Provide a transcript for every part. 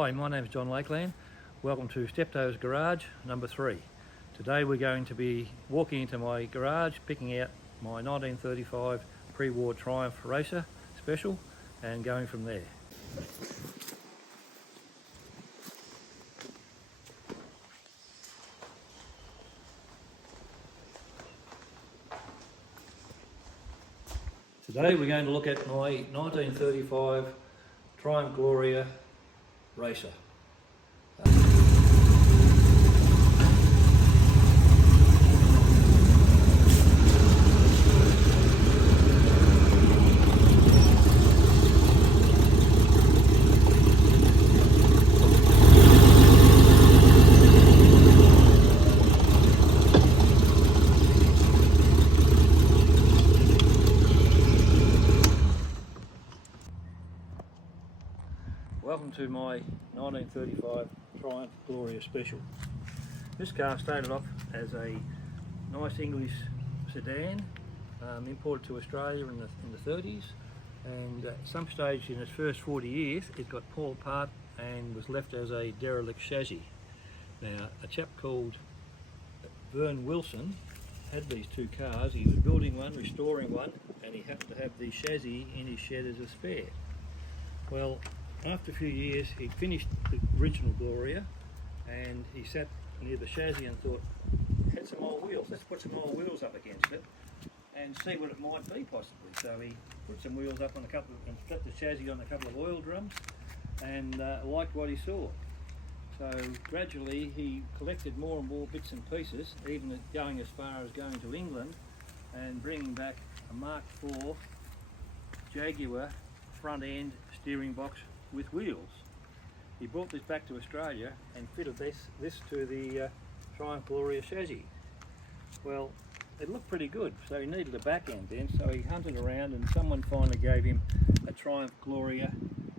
Hi, my name is John Lakeland. Welcome to Steptoe's Garage number 3. Today we're going to be walking into my garage, picking out my 1935 pre-war Triumph Racer Special and going from there. Today we're going to look at my 1935 Triumph Gloria Racer. Welcome to my 1935 Triumph Gloria Special. This car started off as a nice English sedan, imported to Australia in the 30s, and at some stage in its first 40 years it got pulled apart and was left as a derelict chassis. Now, a chap called Vern Wilson had these two cars. He was building one, restoring one, and he happened to have the chassis in his shed as a spare. Well, after a few years he'd finished the original Gloria and he sat near the chassis and thought, had some old wheels, let's put some old wheels up against it and see what it might be possibly. So he put some wheels up on and flipped the chassis on a couple of oil drums and liked what he saw. So gradually he collected more and more bits and pieces, even going as far as going to England and bringing back a Mark IV Jaguar front end steering box with wheels. He brought this back to Australia and fitted this to the Triumph Gloria chassis. Well, it looked pretty good, so he needed a back end then, so he hunted around and someone finally gave him a Triumph Gloria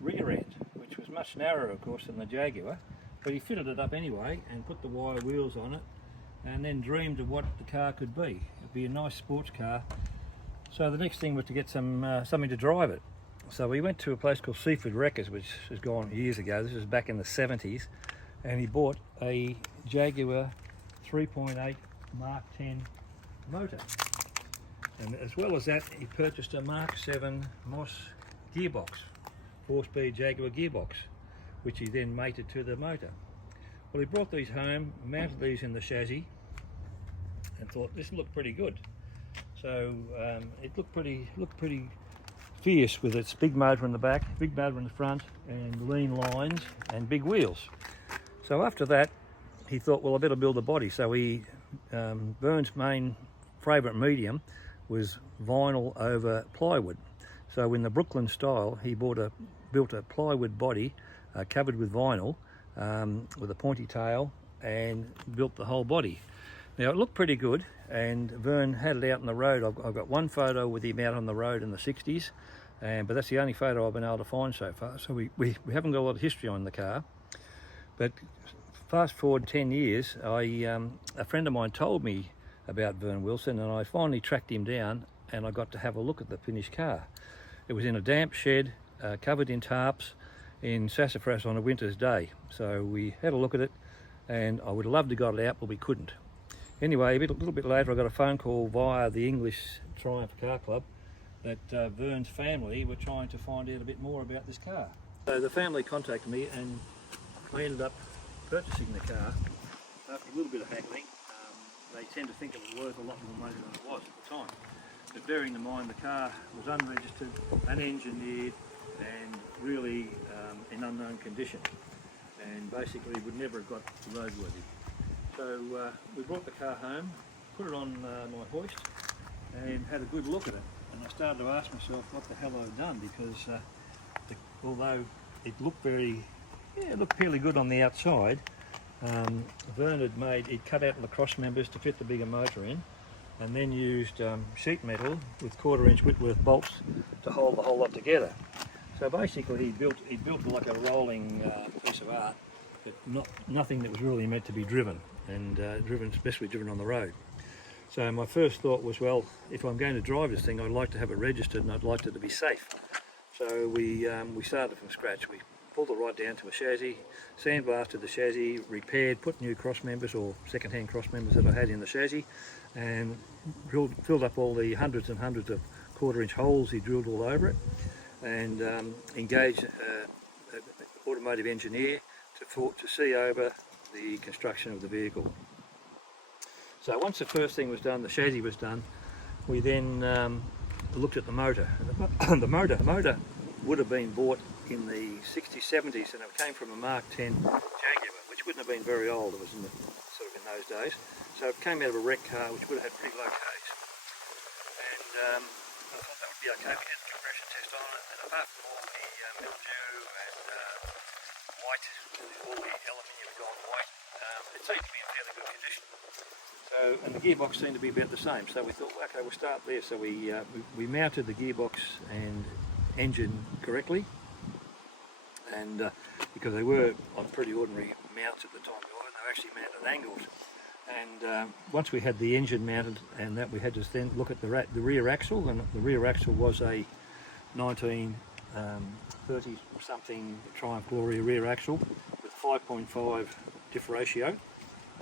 rear end, which was much narrower of course than the Jaguar, but he fitted it up anyway and put the wire wheels on it and then dreamed of what the car could be. It'd be a nice sports car. So the next thing was to get something to drive it. So we went to a place called Seaford Wreckers, which has gone years ago. This was back in the 70s, and he bought a Jaguar 3.8 Mark X motor. And as well as that, he purchased a Mark 7 Moss gearbox, 4-speed Jaguar gearbox, which he then mated to the motor. Well, he brought these home, mounted these in the chassis, and thought this looked pretty good. So it looked pretty fierce with its big motor in the back, big motor in the front, and lean lines and big wheels. So after that he thought, well, I better build a body. So Vern's main favourite medium was vinyl over plywood. So in the Brooklyn style he built a plywood body covered with vinyl with a pointy tail and built the whole body. Now it looked pretty good, and Vern had it out on the road. I've got one photo with him out on the road in the 60s, but that's the only photo I've been able to find so far. So we haven't got a lot of history on the car. But fast forward 10 years, a friend of mine told me about Vern Wilson, and I finally tracked him down and I got to have a look at the finished car. It was in a damp shed, covered in tarps in Sassafras on a winter's day. So we had a look at it, and I would have loved to got it out, but we couldn't. Anyway, a little bit later I got a phone call via the English Triumph Car Club that Vern's family were trying to find out a bit more about this car. So the family contacted me and I ended up purchasing the car after a little bit of haggling. They tend to think it was worth a lot more money than it was at the time. But bearing in mind the car was unregistered, unengineered, and really in unknown condition, and basically would never have got roadworthy. So we brought the car home, put it on my hoist and had a good look at it, and I started to ask myself what the hell I'd done, because although it looked fairly good on the outside, Vern had cut out the cross members to fit the bigger motor in, and then used sheet metal with 1/4 inch Whitworth bolts to hold the whole lot together. So basically he built like a rolling piece of art, but nothing that was really meant to be driven, and especially driven on the road. So my first thought was, well, if I'm going to drive this thing, I'd like to have it registered and I'd like it to be safe. So we started from scratch. We pulled it right down to a chassis, sandblasted the chassis, repaired, put new cross members or second-hand cross members that I had in the chassis, and filled up all the hundreds and hundreds of quarter-inch holes he drilled all over it, and engaged an automotive engineer to see over the construction of the vehicle. So once the first thing was done, the chassis was done, we then looked at the motor. And the motor would have been bought in the 60s, 70s, and it came from a Mark 10 Jaguar, which wouldn't have been very old. It was in those days. So it came out of a wreck car, which would have had pretty low Ks. And I thought that would be okay. We did a compression test on it, and apart from all the mildew and white, all the aluminium had gone white, it seemed to be in fairly good condition. So, and the gearbox seemed to be about the same, so we thought, okay, we'll start there. So we mounted the gearbox and engine correctly, and because they were on pretty ordinary mounts at the time, they were actually mounted at angles. And once we had the engine mounted, and that we had to then look at the rear axle, and the rear axle was a 1930 something Triumph Gloria rear axle with 5.5 diff ratio.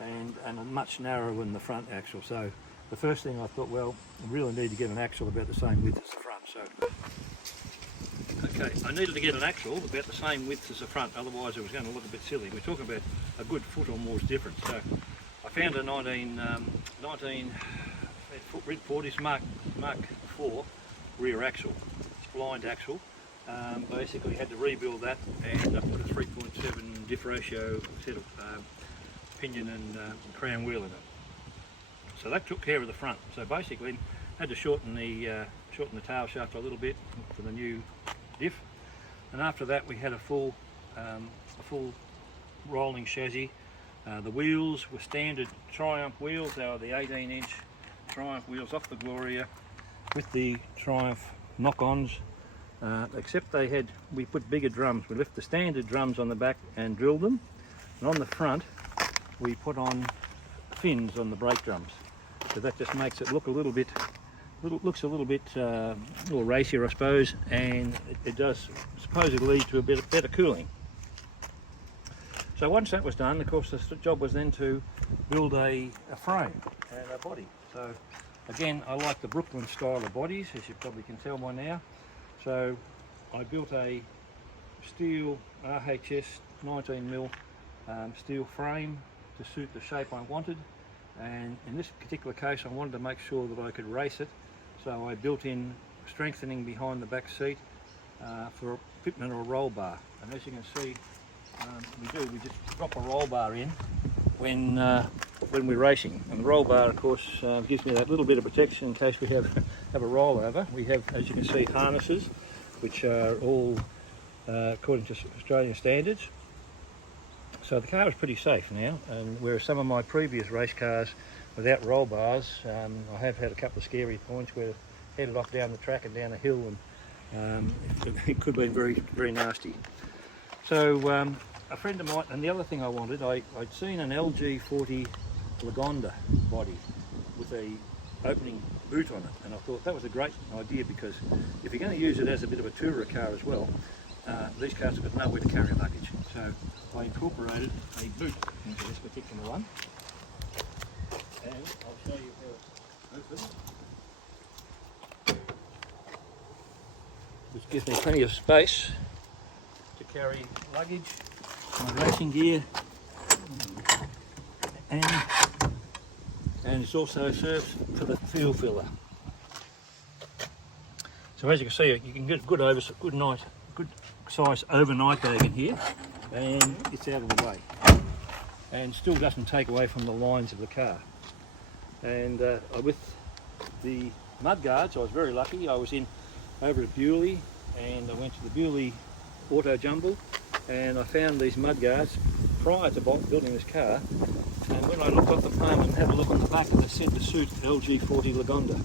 And much narrower than the front axle. So the first thing I thought, well, I really need to get an axle about the same width as the front. So, okay, I needed to get an axle about the same width as the front, otherwise it was going to look a bit silly. We're talking about a good foot or more's difference. So I found a 1940s Mark IV rear axle, splined axle. Basically had to rebuild that, and I put a 3.7 diff ratio set of pinion and crown wheel in it. So that took care of the front. So basically had to shorten the tail shaft a little bit for the new diff, and after that we had a full rolling chassis. The wheels were standard Triumph wheels. They were the 18-inch Triumph wheels off the Gloria with the Triumph knock-ons, except we put bigger drums. We left the standard drums on the back and drilled them, and on the front we put on fins on the brake drums, so that just makes it look a little bit racier, I suppose, and it does supposedly lead to a bit better cooling. So once that was done, of course, the job was then to build a frame and a body. So again, I like the Brooklyn style of bodies, as you probably can tell by now. So I built a steel RHS 19mm steel frame to suit the shape I wanted, and in this particular case I wanted to make sure that I could race it, so I built in strengthening behind the back seat for fitment of a roll bar. And as you can see, we just drop a roll bar in when we're racing, and the roll bar of course gives me that little bit of protection in case we have a rollover. We have, as you can see, harnesses which are all according to Australian standards. So the car is pretty safe now, and whereas some of my previous race cars without roll bars, I have had a couple of scary points where I headed off down the track and down a hill, and it could have been very, very nasty. So a friend of mine, and the other thing I wanted, I'd seen an LG40 Lagonda body with a opening boot on it, and I thought that was a great idea, because if you're going to use it as a bit of a tourer car as well, these cars have got nowhere to carry luggage. So I incorporated a boot into this particular one, and I'll show you how it opens, which gives me plenty of space to carry luggage, my racing gear, and it also serves for the fuel filler. So as you can see, you can get a good size overnight bag in here, and it's out of the way, and still doesn't take away from the lines of the car. And with the mud guards, I was very lucky. I was over at Bewley, and I went to the Bewley Auto Jumble, and I found these mud guards prior to building this car. And when I looked off the plane and had a look on the back, they said to suit LG40 Lagonda.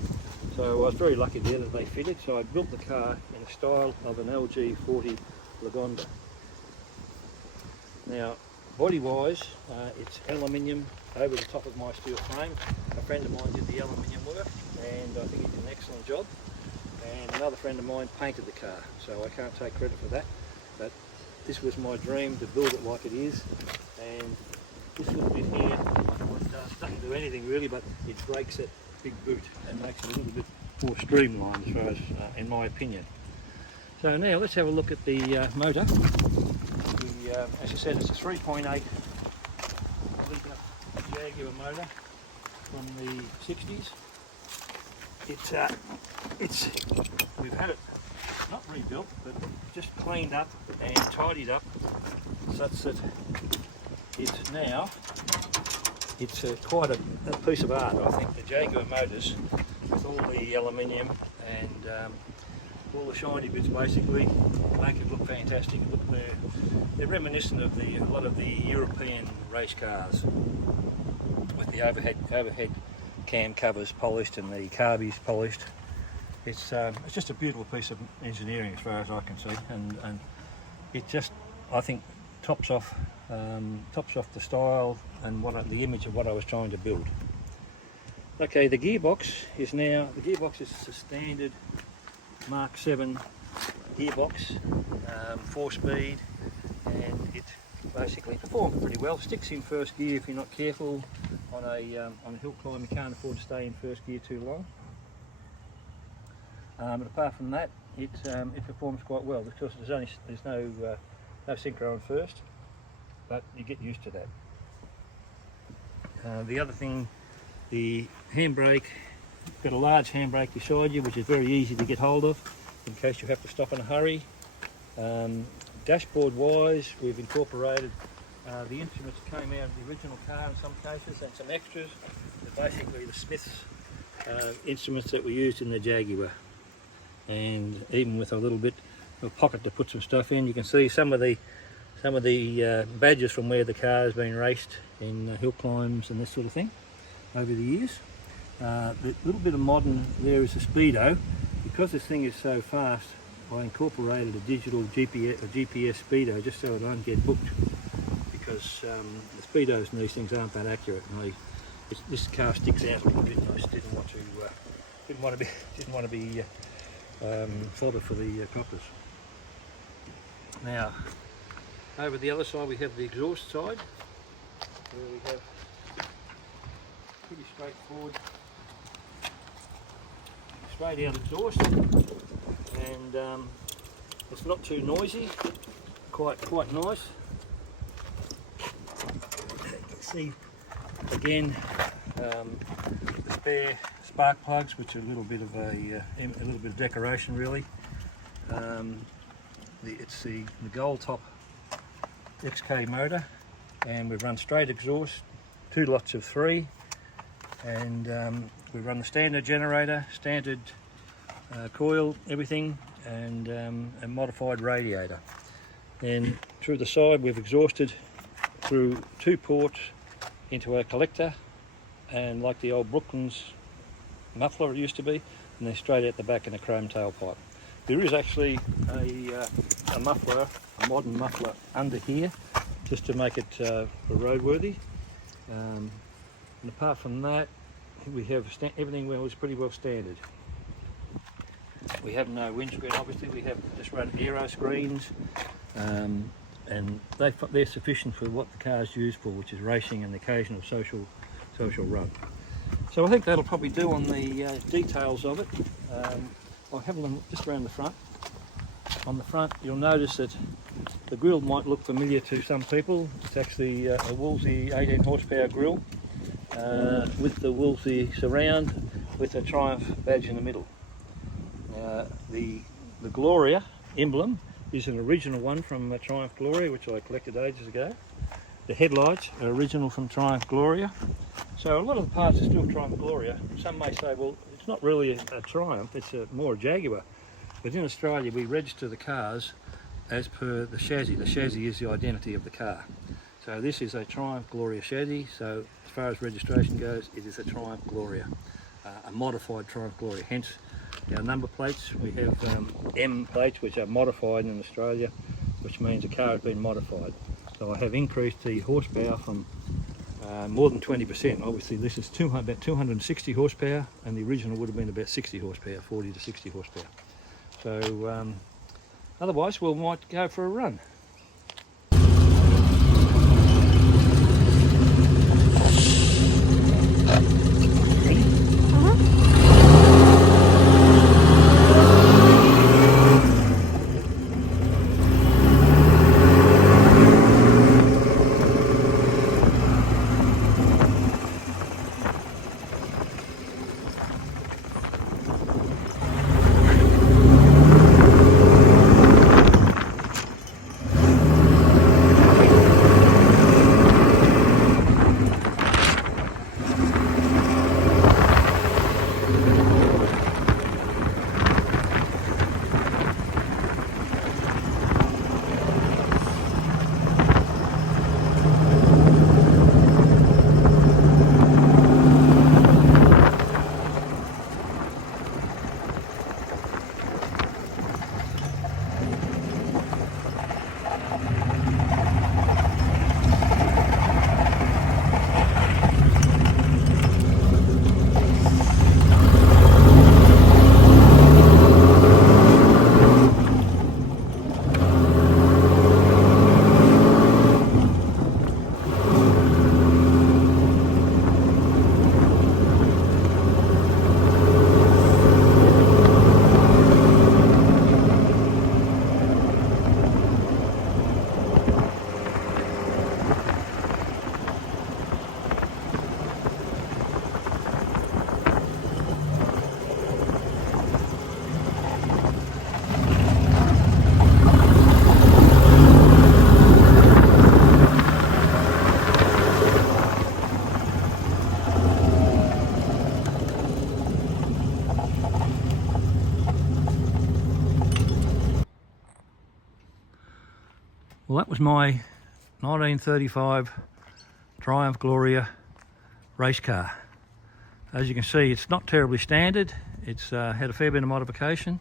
So I was very lucky there that they fitted. So I built the car in the style of an LG40 Lagonda. Now, body-wise, it's aluminium over the top of my steel frame. A friend of mine did the aluminium work, and I think he did an excellent job. And another friend of mine painted the car, so I can't take credit for that. But this was my dream to build it like it is, and this little bit here doesn't do anything really, but it breaks that big boot and makes it a little bit more streamlined as far as, in my opinion. So now let's have a look at the motor. As I said, it's a 3.8 litre Jaguar motor from the 60s. We've had it not rebuilt, but just cleaned up and tidied up such that it's quite a piece of art. I think the Jaguar motors, with all the aluminium and all the shiny bits, basically make it look fantastic. Look, they're reminiscent of a lot of the European race cars, with the overhead cam covers polished and the carbies polished. It's just a beautiful piece of engineering as far as I can see, and it just, I think, tops off the style and the image of what I was trying to build. Okay, the gearbox is a standard Mark 7 gearbox, 4-speed, and it basically performs pretty well. Sticks in first gear if you're not careful. On a hill climb, you can't afford to stay in first gear too long. But apart from that, it performs quite well. Of course, there's no synchro on first, but you get used to that. The other thing, the handbrake, you've got a large handbrake beside you, which is very easy to get hold of in case you have to stop in a hurry. Dashboard wise, we've incorporated the instruments that came out of the original car in some cases, and some extras. They're basically the Smith's instruments that were used in the Jaguar, and even with a little bit of a pocket to put some stuff in. You can see some of the badges from where the car has been raced in hill climbs and this sort of thing over the years. The little bit of modern there is a speedo. Because this thing is so fast, I incorporated a digital GPS speedo just so it won't get booked, because the speedos and these things aren't that accurate. And this car sticks out a little bit, and I just didn't want to be fodder for the coppers. Now, over the other side we have the exhaust side, where we have pretty straightforward straight out exhaust, and it's not too noisy, quite nice. You can see again the spare spark plugs, which are a little bit of decoration really. It's the gold top XK motor, and we've run straight exhaust, 2 lots of 3, and we run the standard generator, standard coil, everything, and a modified radiator. And through the side we've exhausted through 2 ports into our collector, and like the old Brooklands muffler it used to be, and they're straight out the back in a chrome tailpipe. There is actually a muffler, a modern muffler under here, just to make it roadworthy. And apart from that, we have everything is pretty well standard. We have no windscreen, obviously. We have just run aero screens, and they're sufficient for what the car's used for, which is racing and the occasional social run. So I think that'll probably do on the details of it. I'll have them just around the front. On the front, you'll notice that the grille might look familiar to some people. It's actually a Woolsey 18 horsepower grille with the Woolsey surround with a Triumph badge in the middle. The Gloria emblem is an original one from Triumph Gloria, which I collected ages ago. The headlights are original from Triumph Gloria. So a lot of the parts are still Triumph Gloria. Some may say, well, it's not really a Triumph, it's more a Jaguar. But in Australia, we register the cars as per the chassis. The chassis is the identity of the car. So this is a Triumph Gloria chassis. So as far as registration goes, it is a Triumph Gloria, a modified Triumph Gloria. Hence our number plates. We have M plates, which are modified in Australia, which means the car has been modified. So I have increased the horsepower from more than 20%. Obviously this is about 260 horsepower, and the original would have been about 60 horsepower, 40 to 60 horsepower. So otherwise we might go for a run. Well, that was my 1935 Triumph Gloria race car. As you can see, it's not terribly standard. It's had a fair bit of modification,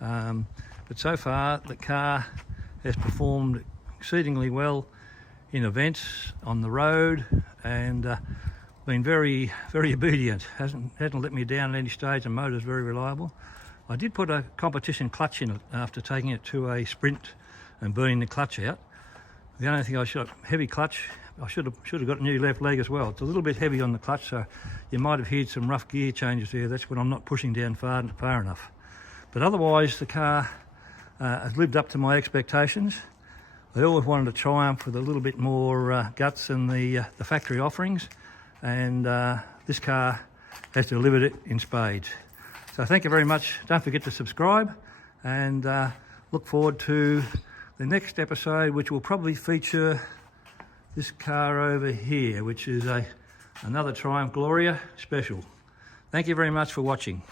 but so far the car has performed exceedingly well in events, on the road, and been very obedient. Hasn't let me down at any stage, and motor's very reliable. I did put a competition clutch in it after taking it to a sprint and burning the clutch out. The only thing heavy clutch, I should have got a new left leg as well. It's a little bit heavy on the clutch, so you might have heard some rough gear changes there. That's when I'm not pushing down far enough. But otherwise, the car has lived up to my expectations. I always wanted a Triumph with a little bit more guts than the factory offerings, and this car has delivered it in spades. So thank you very much. Don't forget to subscribe, and look forward to the next episode, which will probably feature this car over here, which is another Triumph Gloria special. Thank you very much for watching.